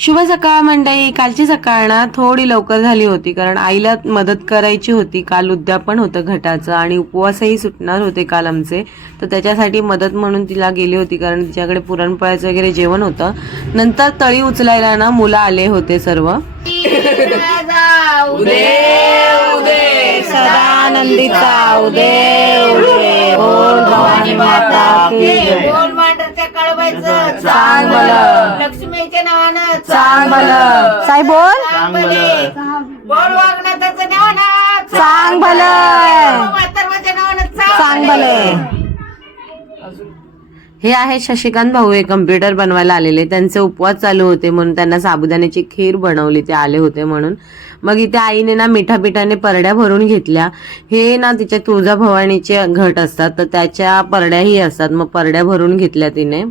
शुभ सकाळ मंडळी. कालची सकाळ ना थोडी लवकर झाली होती कारण आईला मदत करायची होती. काल उद्यापन होतं घटाचं आणि उपवासही सुटणार होते काल आमचे. तर त्याच्यासाठी मदत म्हणून तिला गेली होती कारण तिच्याकडे पुरणपोळ्याचं वगैरे जेवण होतं. नंतर तळी उचलायला ना मुलं आले होते सर्व. सदानंदीचा सांग भलं. लक्ष्मीच्या नावानं सांग भलं. साई बोल. सांग भले. बोल वागण्याचं नावानं सांग भलं. म्हातारवाच्या नावानं सांग भले हे आहे शशिकांत भाऊ हे कम्प्युटर बनवायला आलेले. त्यांचे उपवास चालू होते म्हणून त्यांना साबुदाण्याची खीर बनवली. ते आले होते म्हणून. मग इथे आईने ना मिठा पिठाने परड्या भरून घेतल्या. हे ना तिच्या तुळजा भवानीचे घट असतात. तर त्याच्या परड्याही असतात. मग परड्या भरून घेतल्या तिने.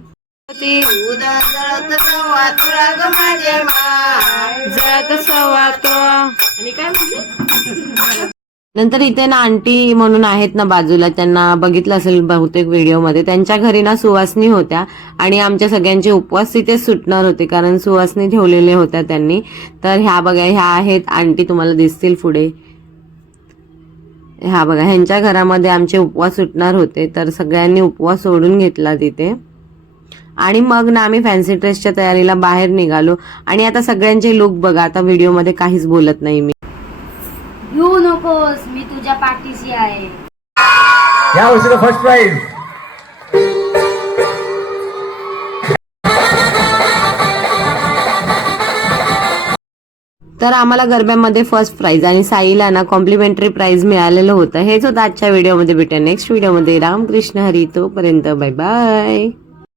उदा जळत जावा तुला ग माझे मा जळत सवातो आणि काय म्हटले नंतर इथे ना आंटी म्हणून आहेत ना बाजूला त्यांना बघितलं असेल बहुतेक व्हिडिओमध्ये. त्यांच्या घरी ना सुवासनी होत्या आणि आमच्या सगळ्यांचे उपवास तिथे सुटणार होते कारण सुवासनी ठेवलेले होत्या त्यांनी. तर ह्या बघा ह्या आहेत आंटी तुम्हाला दिसतील पुढे. ह्या बघा ह्यांच्या घरामध्ये आमचे उपवास सुटणार होते तर सगळ्यांनी उपवास सोडून घेतला तिथे. आणि मग ना आम्ही फॅन्सी ड्रेसच्या तयारीला बाहेर निघालो. आणि आता सगळ्यांचे लुक बघा आता व्हिडिओमध्ये काहीच बोलत नाही मी. येऊ नकोस मी तुझ्या पाठीशी आहे. या वर्षीचा फर्स्ट प्राइज तर आम्हाला गरब्यामध्ये फर्स्ट प्राइज आणि साईला ना कॉम्प्लिमेंटरी प्राइज मिळालेलं होतं. हेच होतं आजच्या व्हिडिओमध्ये भेटूया नेक्स्ट व्हिडिओमध्ये रामकृष्ण हरी तोपर्यंत बाय बाय